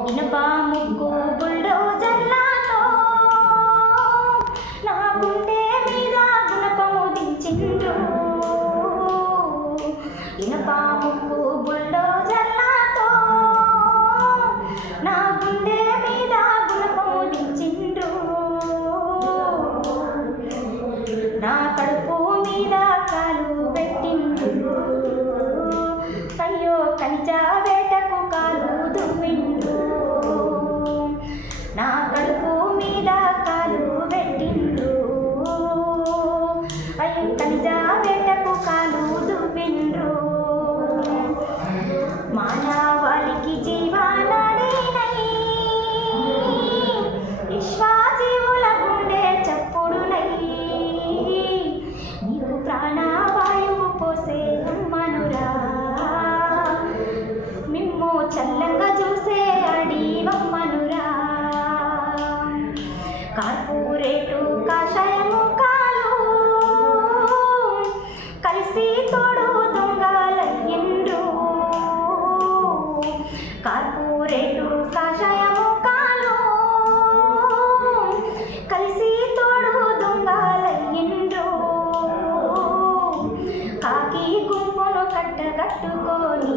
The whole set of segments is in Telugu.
Pinapamog ko ba కట్టుకొని.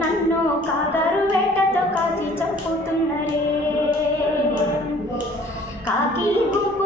నన్ను కాకరు వేటతో కాచి చంపుతున్నరే. కాకి గుంపు